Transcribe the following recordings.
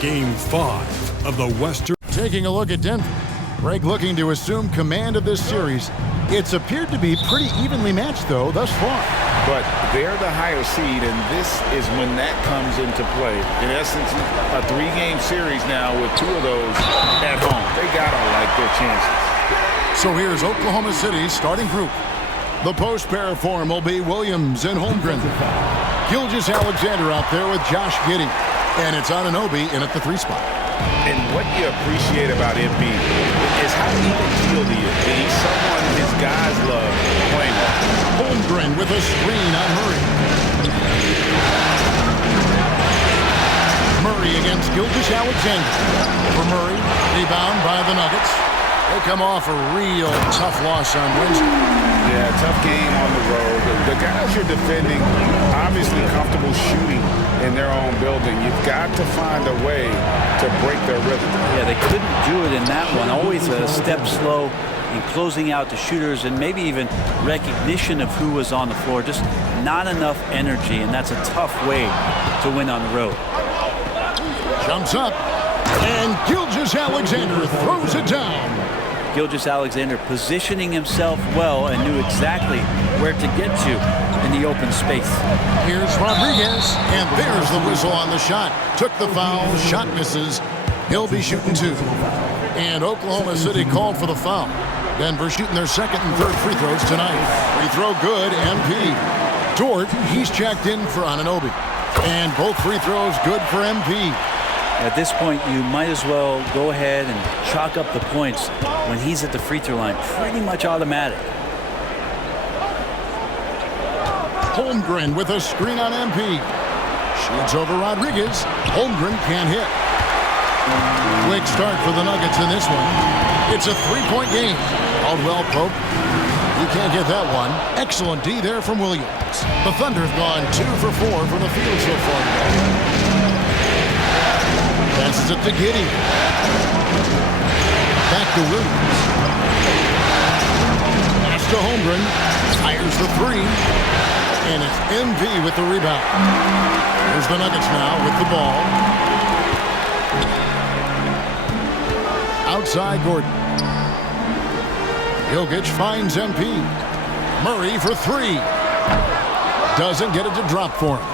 Game 5 of the Western. Taking a look at Denver. Greg looking to assume command of this series. It's appeared to be pretty evenly matched, though, thus far. But they're the higher seed, and this is when that comes into play. In essence, a 3-game series now with 2 of those at home. They gotta like their chances. So here's Oklahoma City's starting group. The post pair form will be Williams and Holmgren. Gilgeous-Alexander out there with Josh Giddey. And it's Anunoby in at the 3 spot. And what you appreciate about Embiid is how even-keeled he is. He's someone his guys love playing with. Holmgren with a screen on Murray. Murray against Gilgeous-Alexander. For Murray, rebound by the Nuggets. They come off a real tough loss on Wednesday. Yeah, tough game on the road. The guys you're defending, obviously comfortable shooting in their own building. You've got to find a way to break their rhythm. Yeah, they couldn't do it in that one. Always a step slow in closing out the shooters and maybe even recognition of who was on the floor. Just not enough energy, and that's a tough way to win on the road. Jumps up, and Gilgeous-Alexander throws it down. Gilgeous-Alexander positioning himself well and knew exactly where to get to in the open space. Here's Rodriguez, and there's the whistle on the shot. Took the foul, shot misses. He'll be shooting 2. And Oklahoma City called for the foul. Denver shooting their second and third free throws tonight. Free throw good, MP. Dort, he's checked in for Anunoby. And both free throws good for MP. At this point, you might as well go ahead and chalk up the points when he's at the free throw line. Pretty much automatic. Holmgren with a screen on MP. Shoots over Rodriguez. Holmgren can't hit. Quick start for the Nuggets in this one. It's a 3-point game. Caldwell Pope. You can't get that one. Excellent D there from Williams. The Thunder have gone 2 for 4 from the field so far. Passes it to Giddey. Back to Williams. Pass to Holmgren. Fires the 3. And it's MV with the rebound. Here's the Nuggets now with the ball. Outside Gordon. Jokic finds MP. Murray for 3. Doesn't get it to drop for him.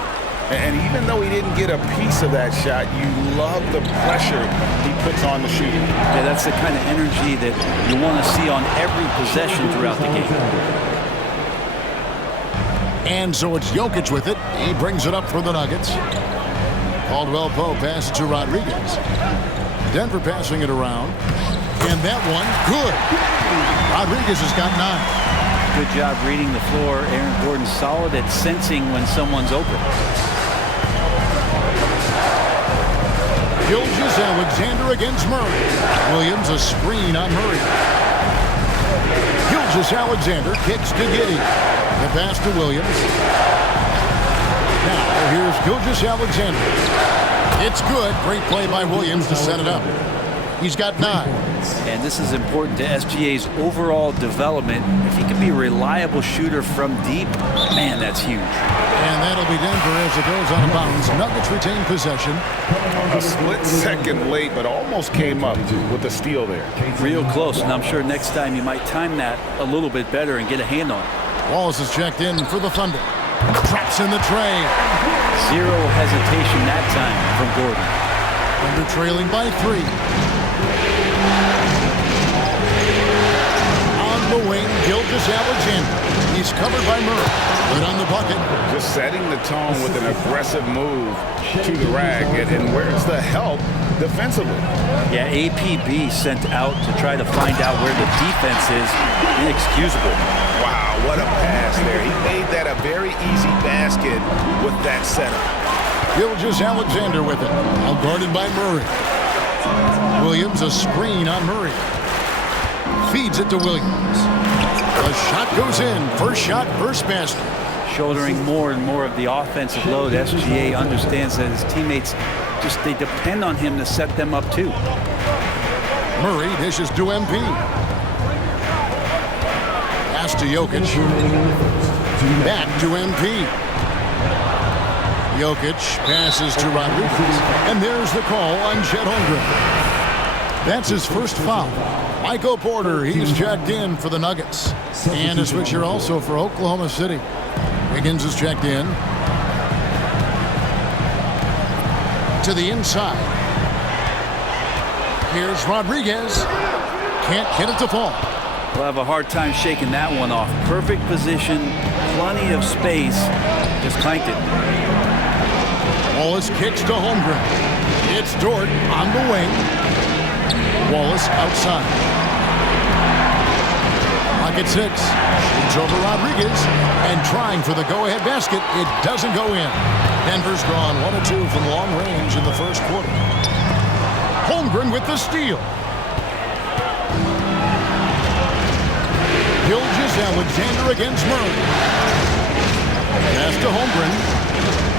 And even though he didn't get a piece of that shot, you love the pressure he puts on the shooter. Yeah, that's the kind of energy that you want to see on every possession throughout the game. And so it's Jokic with it. He brings it up for the Nuggets. Caldwell Pope passes to Rodriguez. Denver passing it around. And that one, good. Rodriguez has got 9. Good job reading the floor. Aaron Gordon solid at sensing when someone's open. Gilgeous-Alexander against Murray. Williams a screen on Murray. Gilgeous-Alexander kicks to Giddey. The pass to Williams. Now here's Gilgeous-Alexander. It's good. Great play by Williams to set it up. He's got 9. And this is important to SGA's overall development. If he can be a reliable shooter from deep, man, that's huge. And that'll be Denver as it goes out of bounds. Nuggets retain possession. A split second late, but almost came up with a steal there. Real close, and I'm sure next time you might time that a little bit better and get a hand on it. Wallace is checked in for the Thunder. Drops in the tray. Zero hesitation that time from Gordon. Thunder trailing by 3. On the wing, Gilgeous-Alexander. He's covered by Murray. Good on the bucket. Just setting the tone with an aggressive move to the rack. And where's the help defensively? Yeah, APB sent out to try to find out where the defense is. Inexcusable. Wow, what a pass there. He made that a very easy basket with that setup. Gilgeous-Alexander with it. Now guarded by Murray. Williams a screen on Murray. Feeds it to Williams. The shot goes in. First shot, first basket. Shouldering more and more of the offensive load. SGA understands that his teammates they depend on him to set them up too. Murray dishes to MP. Pass to Jokic. Back to MP. Jokic passes to Rodriguez. And there's the call on Chet Holmgren. That's his first foul. Michael Porter, he's checked in for the Nuggets. And a switcher also for Oklahoma City. Wiggins is checked in. To the inside. Here's Rodriguez. Can't get it to fall. We'll have a hard time shaking that one off. Perfect position, plenty of space. Just clanked it. Wallace kicks to Holmgren. It's Dort on the wing. Wallace outside. Clock at 6. Shoots over Rodriguez. And trying for the go-ahead basket. It doesn't go in. Denver's gone 1 of 2 from long range in the first quarter. Holmgren with the steal. Gilgeous-Alexander against Murray. Pass to Holmgren.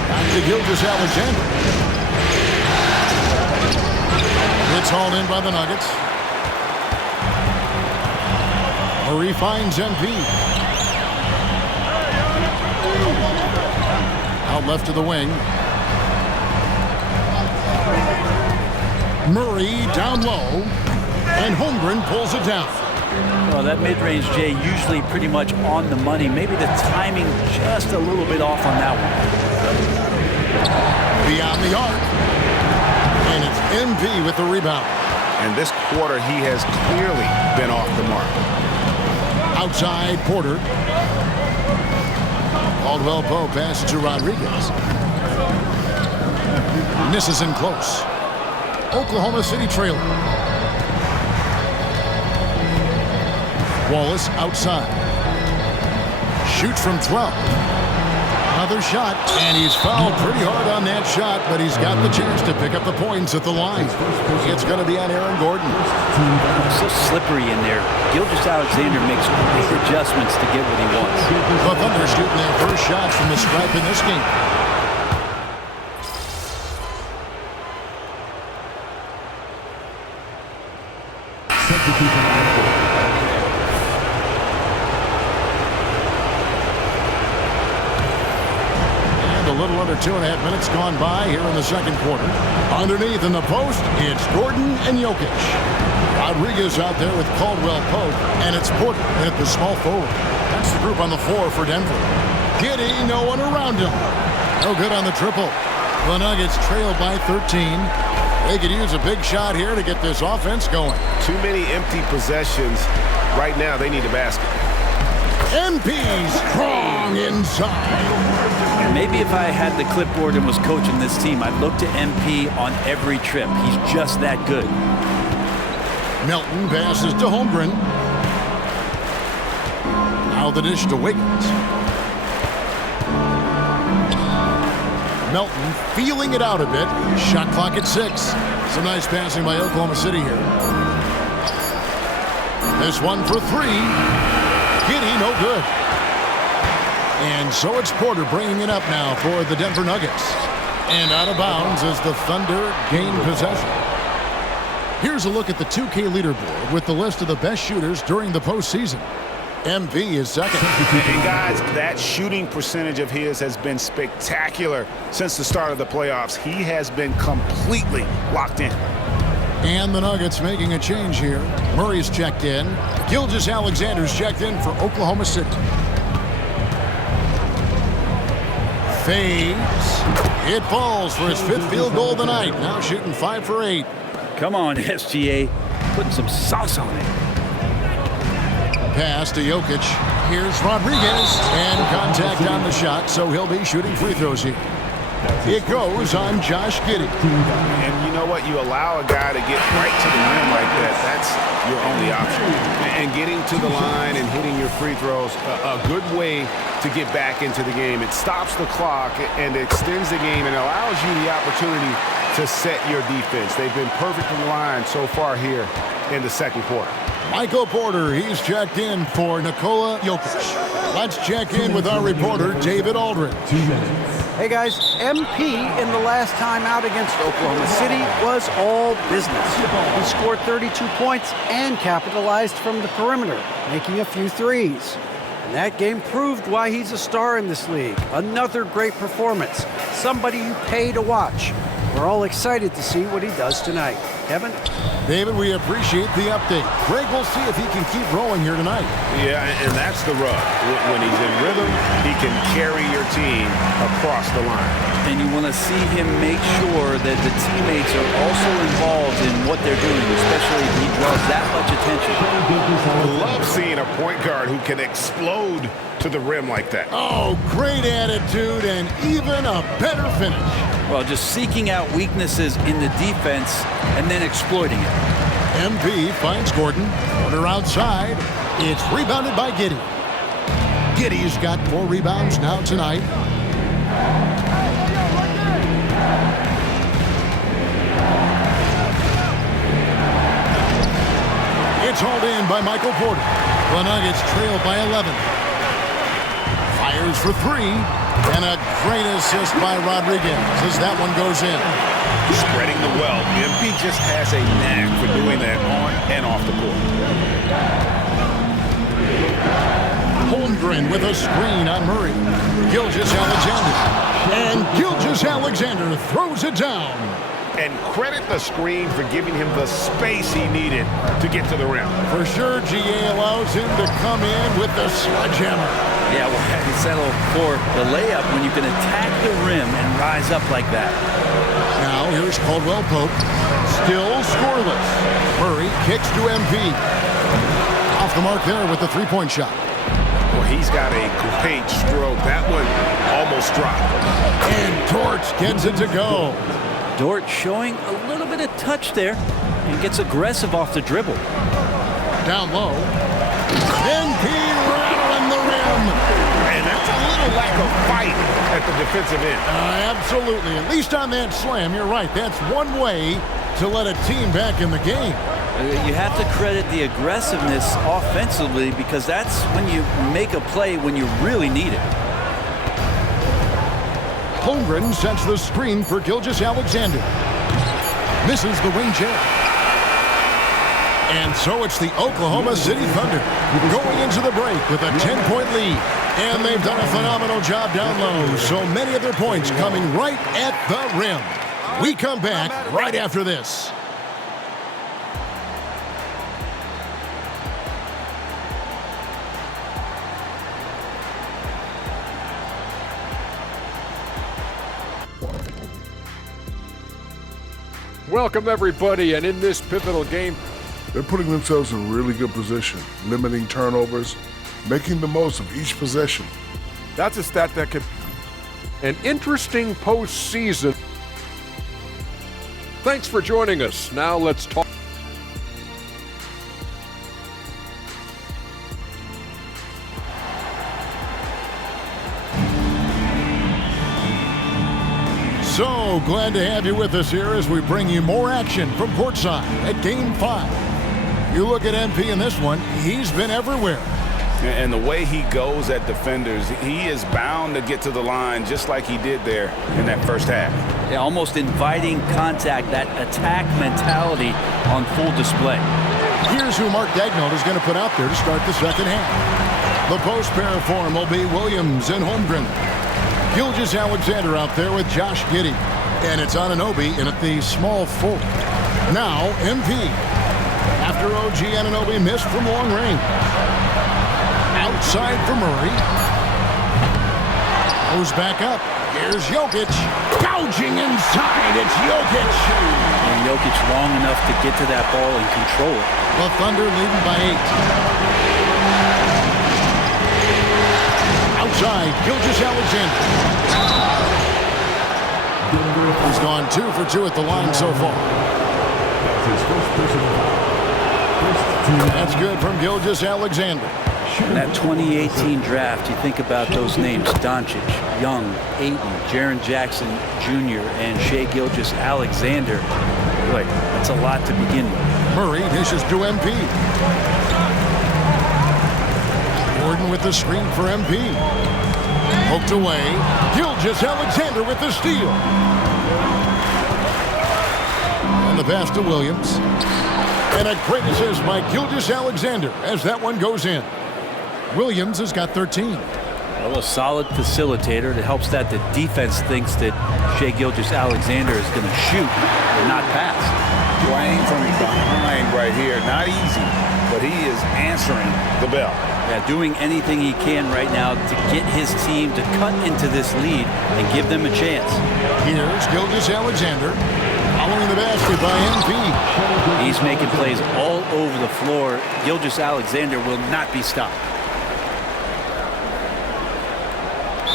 Back to Gilgeous-Alexander. It's hauled in by the Nuggets. Murray finds MP. Out left to the wing. Murray down low. And Holmgren pulls it down. Well, that mid-range, Jay, usually pretty much on the money. Maybe the timing just a little bit off on that one. Beyond the arc. And it's MP with the rebound. And this quarter, he has clearly been off the mark. Outside, Porter. Caldwell Pope passes to Rodriguez. Misses in close. Oklahoma City trailing. Wallace outside. Shoots from 12. Another shot, and he's fouled pretty hard on that shot, but he's got the chance to pick up the points at the line. It's going to be on Aaron Gordon. So slippery in there. Gilgeous-Alexander makes great adjustments to get what he wants. The Thunder shooting their first shots from the stripe in this game. A little under 2.5 minutes gone by here in the second quarter. Underneath in the post, it's Gordon and Jokic. Rodriguez out there with Caldwell Pope, and it's Porter at the small forward. That's the group on the floor for Denver. Giddey, no one around him. No good on the triple. The Nuggets trail by 13. They could use a big shot here to get this offense going. Too many empty possessions. Right now, they need a basket. MP strong inside. Maybe if I had the clipboard and was coaching this team, I'd look to MP on every trip. He's just that good. Melton passes to Holmgren. Now the dish to Wiggins. Melton feeling it out a bit. Shot clock at 6. Some nice passing by Oklahoma City here. This one for 3. Giddey, no good. And so it's Porter bringing it up now for the Denver Nuggets. And out of bounds as the Thunder gain possession. Here's a look at the 2K leaderboard with the list of the best shooters during the postseason. MP is second. And guys, that shooting percentage of his has been spectacular since the start of the playoffs. He has been completely locked in. And the Nuggets making a change here. Murray's checked in. Gilgeous-Alexander's checked in for Oklahoma City. Fades. It falls for his 5th field goal of the night. Now shooting 5 for 8. Come on, SGA. Putting some sauce on it. Pass to Jokic. Here's Rodriguez. And contact on the shot, so he'll be shooting free throws here. It goes on Josh Giddey. And you know what? You allow a guy to get right to the rim like that. That's your only option. And getting to the line and hitting your free throws, a good way to get back into the game. It stops the clock and extends the game and allows you the opportunity to set your defense. They've been perfect from the line so far here in the second quarter. Michael Porter, he's checked in for Nikola Jokic. Let's check in with our reporter, David Aldridge. 2 minutes. Hey guys, MP in the last time out against Oklahoma City was all business. He scored 32 points and capitalized from the perimeter, making a few threes. And that game proved why he's a star in this league. Another great performance. Somebody you pay to watch. We're all excited to see what he does tonight. Kevin? David, we appreciate the update. Greg will see if he can keep rolling here tonight. Yeah, and that's the rub. When he's in rhythm, he can carry your team across the line. And you want to see him make sure that the teammates are also involved in what they're doing, especially if he draws that much attention. I love seeing a point guard who can explode to the rim like that. Oh, great attitude and even a better finish. Well, just seeking out weaknesses in the defense and then exploiting it. MP finds Gordon. Corner outside. It's rebounded by Giddey. Giddey's got 4 rebounds now tonight. It's hauled in by Michael Porter. The Nuggets trail by 11. Fires for 3. And a great assist by Rodriguez as that one goes in. Spreading the wealth. MP just has a knack for doing that on and off the court. Holmgren with a screen on Murray. Gilgeous-Alexander. And Gilgeous-Alexander throws it down. And credit the screen for giving him the space he needed to get to the rim. For sure, GA allows him to come in with the sledgehammer. Yeah, well, you settle for the layup when you can attack the rim and rise up like that. Now here's Caldwell Pope. Still scoreless. Murray kicks to MP. Off the mark there with the three-point shot. Well, he's got a great stroke. That one almost dropped. And Dort gets it to go. Dort showing a little bit of touch there and gets aggressive off the dribble. Down low. MP rattling the rim. And that's a little lack of fight at the defensive end. Absolutely. At least on that slam, you're right. That's one way to let a team back in the game. You have to credit the aggressiveness offensively because that's when you make a play when you really need it. Holmgren sets the screen for Gilgeous-Alexander. Misses the wing chair. And so it's the Oklahoma City Thunder going into the break with a 10-point lead. And they've done a phenomenal job down low. So many of their points coming right at the rim. We come back right after this. Welcome, everybody, and in this pivotal game, they're putting themselves in a really good position, limiting turnovers, making the most of each possession. that's a stat that could an interesting postseason. Thanks for joining us. Now let's talk. So glad to have you with us here as we bring you more action from courtside at Game 5. You look at MP in this one, he's been everywhere. And the way he goes at defenders, he is bound to get to the line just like he did there in that first half. Yeah, almost inviting contact, that attack mentality on full display. Here's who Mark Daigneault is going to put out there to start the second half. The post pair form will be Williams and Holmgren. Gilgeous-Alexander out there with Josh Giddey. And it's Anunoby in at the small forward. Now, MP. After OG Anunoby missed from long range. Outside for Murray. Goes back up. Here's Jokic. Gouging inside. It's Jokic. And Jokic long enough to get to that ball and control it. The Thunder leading by 8. Outside, Gilgeous-Alexander. He's gone 2 for 2 at the line so far. That's good from Gilgeous-Alexander. In that 2018 draft, you think about those names: Doncic, Young, Ayton, Jaren Jackson Jr., and Shai Gilgeous-Alexander. Boy, that's a lot to begin with. Murray dishes to MP. Gordon with the screen for MP. Poked away. Gilgeous-Alexander with the steal. And the pass to Williams. And a great assist by Gilgeous-Alexander as that one goes in. Williams has got 13. Well, a solid facilitator that helps that the defense thinks that Shai Gilgeous-Alexander is going to shoot and not pass. Playing from behind right here. Not easy, but he is answering the bell. Yeah, doing anything he can right now to get his team to cut into this lead and give them a chance. Here's Gilgeous-Alexander following the basket by MP. He's making plays all over the floor. Gilgeous-Alexander will not be stopped.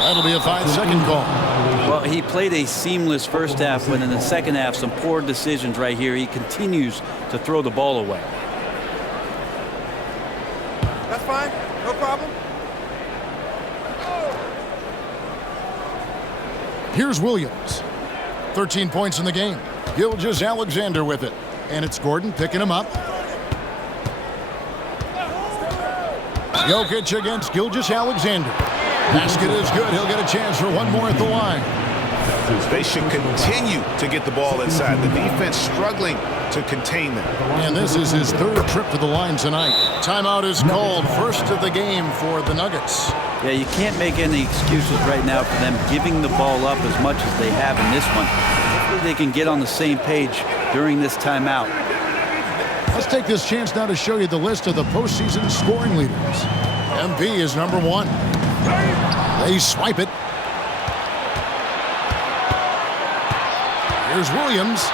That'll be a 5-second call. Well, he played a seamless first half, but in the second half, some poor decisions right here. He continues to throw the ball away. That's fine. No problem. Here's Williams. 13 points in the game. Gilgeous-Alexander with it. And it's Gordon picking him up. Jokic against Gilgeous-Alexander. Basket is good. He'll get a chance for one more at the line. They should continue to get the ball inside. The defense struggling to contain them. And this is his third trip to the line tonight. Timeout is called. First of the game for the Nuggets. Yeah, you can't make any excuses right now for them giving the ball up as much as they have in this one. Hopefully they can get on the same page during this timeout. Let's take this chance now to show you the list of the postseason scoring leaders. MP is number 1. They swipe it. Here's Williams.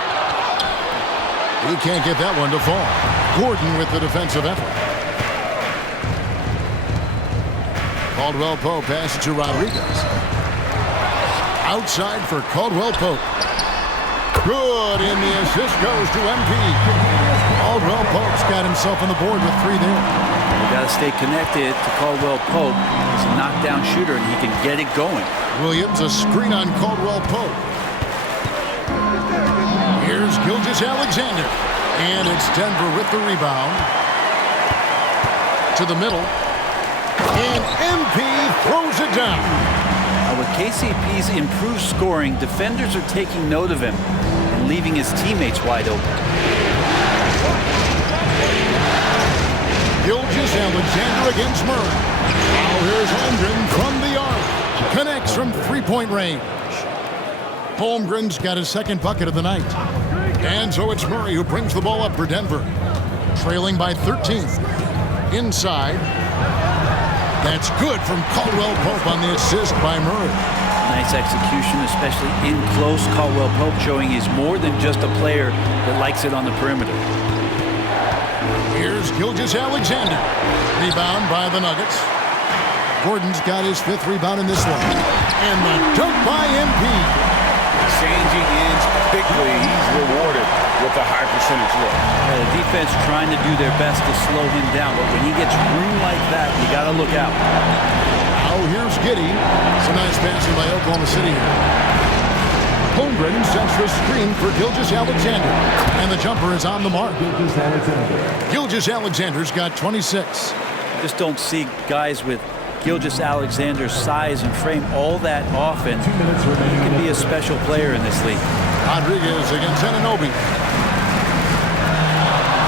He can't get that one to fall. Gordon with the defensive effort. Caldwell Pope passes to Rodriguez. Outside for Caldwell Pope. Good, and the assist goes to MP. Caldwell Pope's got himself on the board with 3 there. You got to stay connected to Caldwell Pope. He's a knockdown shooter, and he can get it going. Williams, a screen on Caldwell Pope. Here's Gilgeous-Alexander. And it's Denver with the rebound. To the middle. And MP throws it down. Now with KCP's improved scoring, defenders are taking note of him and leaving his teammates wide open. Gilgeous-Alexander against Murray. Now here's Holmgren from the arc. Connects from three-point range. Holmgren's got his second bucket of the night. And so it's Murray who brings the ball up for Denver. Trailing by 13. Inside. That's good from Caldwell Pope on the assist by Murray. Nice execution, especially in close. Caldwell Pope showing he's more than just a player that likes it on the perimeter. Here's Gilgeous-Alexander. Rebound by the Nuggets. Gordon's got his 5th rebound in this one. And the dunk by MP. Changing ends quickly. He's rewarded with a high percentage look. The defense trying to do their best to slow him down, but when he gets room like that, you got to look out. Now here's Giddey. Some nice passing by Oklahoma City here. Holmgren sends the screen for Gilgeous-Alexander. And the jumper is on the mark. Gilgeous-Alexander's got 26. Just don't see guys with Gilgeous-Alexander's size and frame all that often. He can be a special player in this league. Rodriguez against Anunoby.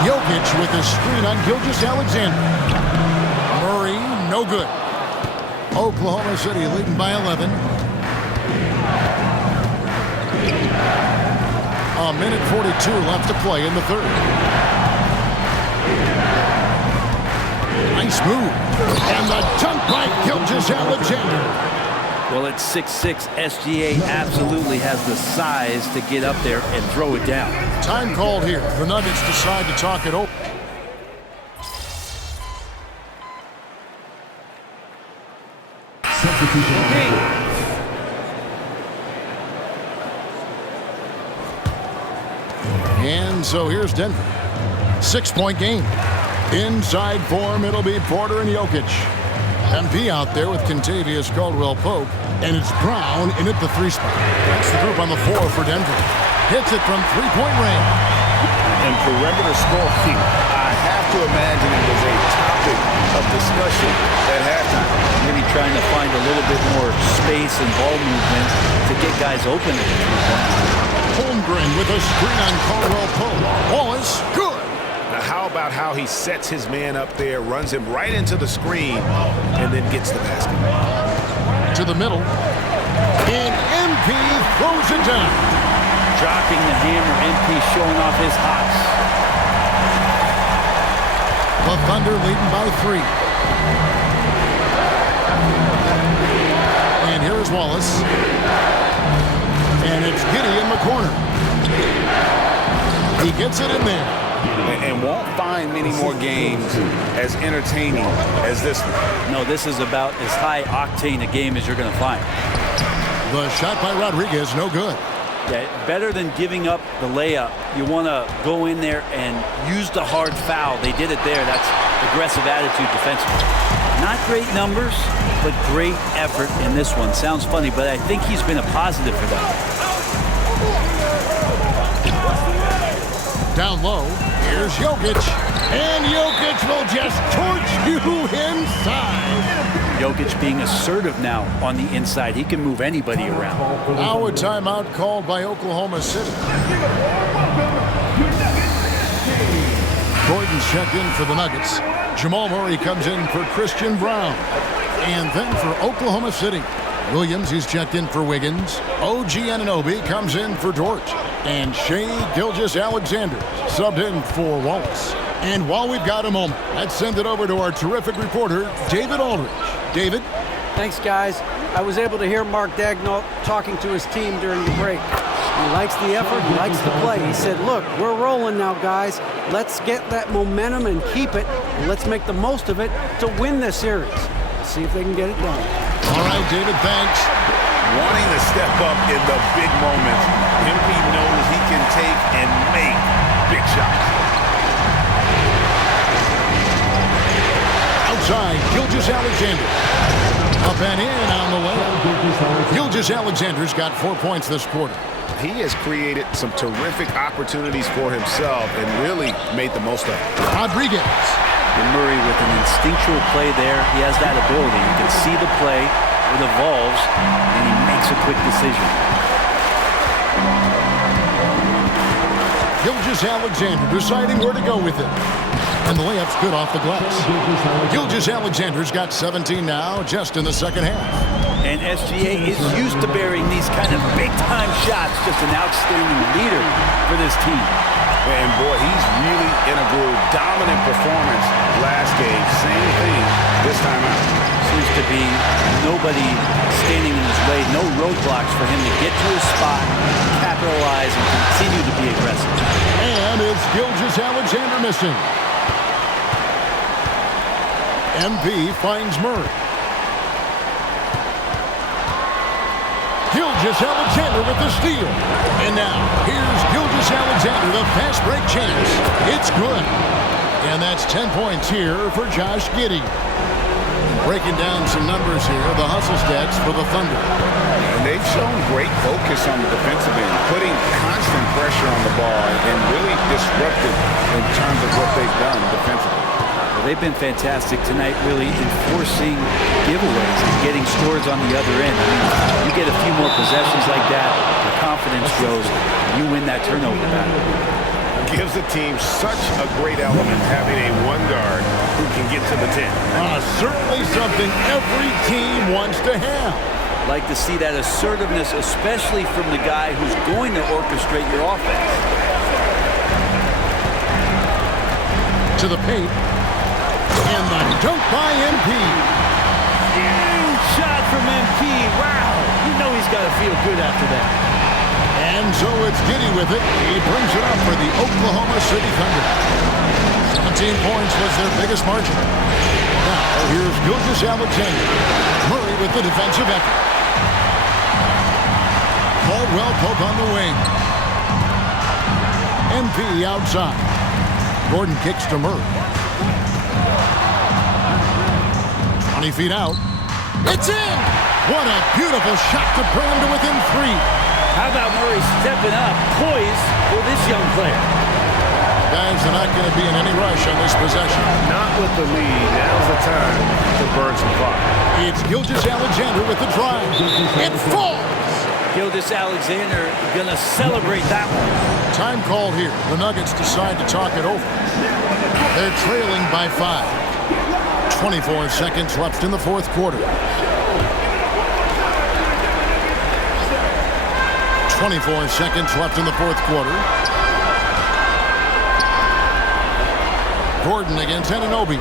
Jokic with a screen on Gilgeous-Alexander. Murray, no good. Oklahoma City leading by 11. A minute 42 left to play in the third. Nice move. And the dunk by Gilgeous-Alexander. Well, at 6'6", SGA absolutely has the size to get up there and throw it down. Time called here. The Nuggets decide to talk it over. And so here's Denver. 6-point game. Inside form, it'll be Porter and Jokic. MP out there with Kentavious Caldwell-Pope. And it's Brown in at the 3 spot. That's the group on the floor for Denver. Hits it from 3-point range. And perimeter scoring, I have to imagine it was a topic of discussion at halftime. Maybe trying to find a little bit more space and ball movement to get guys open at the 3-point. Holmgren with a screen on Caldwell-Pope. Wallace, good. How about how he sets his man up there, runs him right into the screen, and then gets the basket? To the middle. And MP throws it down. Dropping the hammer, MP showing off his hops. The Thunder leading by 3. And here is Wallace. And it's Giddey in the corner. He gets it in there. And won't find many more games as entertaining as this one. No, this is about as high octane a game as you're going to find. The shot by Rodriguez, no good. Yeah, better than giving up the layup. You want to go in there and use the hard foul. They did it there. That's aggressive attitude defensively. Not great numbers, but great effort in this one. Sounds funny, but I think he's been a positive for them. Down low, here's Jokic. And Jokic will just torch you inside. Jokic being assertive now on the inside. He can move anybody around. Now a timeout called by Oklahoma City. Gordon's checked in for the Nuggets. Jamal Murray comes in for Christian Brown. And then for Oklahoma City, Williams is checked in for Wiggins. OG Anunoby comes in for Dort. And Shai Gilgeous-Alexander subbed in for Wallace. And while we've got a moment, let's send it over to our terrific reporter, David Aldridge. David? Thanks, guys. I was able to hear Mark Daigneault talking to his team during the break. He likes the effort. He likes the play. He said, look, we're rolling now, guys. Let's get that momentum and keep it. And let's make the most of it to win this series. Let's see if they can get it done. All right, David, thanks. Wanting to step up in the big moments. MP knows he can take and make big shots. Outside, Gilgeous-Alexander. Up and in on the way. Gilgeous-Alexander's got 4 points this quarter. He has created some terrific opportunities for himself and really made the most of it. Rodriguez. And Murray with an instinctual play there. He has that ability. You can see the play. It evolves, and he makes a quick decision. Gilgeous-Alexander deciding where to go with it. And the layup's good off the glass. Gilgeous-Alexander's got 17 now, just in the second half. And SGA is used to burying these kind of big-time shots. Just an outstanding leader for this team. And boy, he's really in a groove. Dominant performance last game. Same thing this time out. Seems to be nobody standing in his way. No roadblocks for him to get to his spot, capitalize, and continue to be aggressive. And it's Gilgeous-Alexander missing. MP finds Murray. Gilgeous-Alexander with the steal. And now, here's Gilgeous-Alexander, the fast break chance. It's good. And that's 10 points here for Josh Giddey. Breaking down some numbers here, the hustle stats for the Thunder. And they've shown great focus on the defensive end, putting constant pressure on the ball and really disruptive in terms of what they've done defensively. Well, they've been fantastic tonight, really enforcing giveaways and getting scores on the other end. I mean, you get a few more possessions like that, the confidence grows, you win that turnover battle. Gives the team such a great element having a one guard who can get to the 10. Certainly something every team wants to have. Like to see that assertiveness, especially from the guy who's going to orchestrate your offense. To the paint. And the dunk by MP. Huge shot from MP. Wow. You know he's got to feel good after that. And so it's Giddey with it. He brings it up for the Oklahoma City Thunder. 17 points was their biggest margin. Now, here's Gilgeous-Alexander. Murray with the defensive effort. Caldwell Pope on the wing. MP outside. Gordon kicks to Murray. 20 feet out. It's in! What a beautiful shot to bring him to within 3. How about Murray stepping up, poised for this young player? Guys are not going to be in any rush on this possession. Not with the lead. Now's the time to burn some fire. It's Gilgeous-Alexander with the drive. It falls! Gilgeous-Alexander going to celebrate that one. Time called here. The Nuggets decide to talk it over. They're trailing by 5. 24 seconds left in the fourth quarter. 24 seconds left in the fourth quarter. Gordon against Anunoby.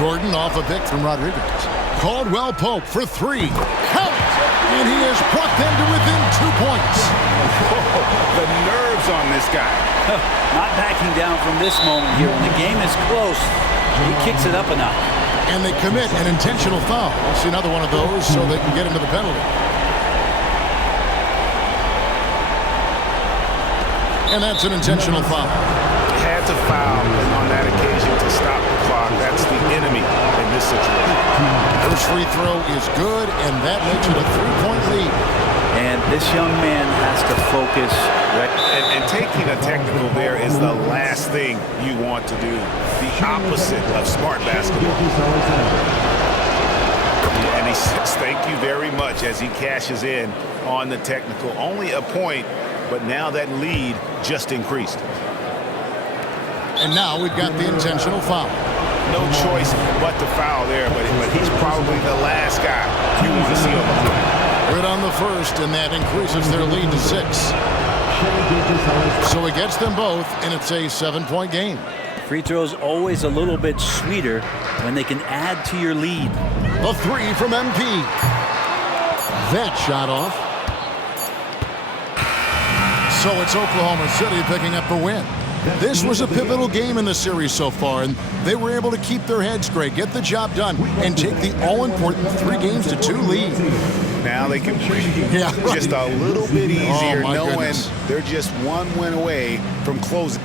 Gordon off a pick from Rodriguez. Caldwell Pope for 3. Count! And he has brought them to within 2 points. The nerves on this guy. Not backing down from this moment here. When the game is close, he kicks it up a notch. And they commit an intentional foul. We'll see another one of those so they can get into the penalty. And that's an intentional foul. Had to foul on that occasion to stop the clock. That's the enemy in this situation. First free throw is good, and that makes it a 3-point lead. And this young man has to focus. And taking a technical there is the last thing you want to do. The opposite of smart basketball. And he says thank you very much as he cashes in on the technical. Only a point, but now that lead just increased. And now we've got the intentional foul. No choice but to foul there, but he's probably the last guy you want to see on the floor. Good on the first, and that increases their lead to 6. So it gets them both, and it's a 7-point game. Free throws always a little bit sweeter when they can add to your lead. The 3 from MP. That shot off. So it's Oklahoma City picking up the win. This was a pivotal game in the series so far, and they were able to keep their heads straight, get the job done, and take the all-important 3-2 lead. Now they can breathe just a little bit easier, knowing they're just one win away from closing.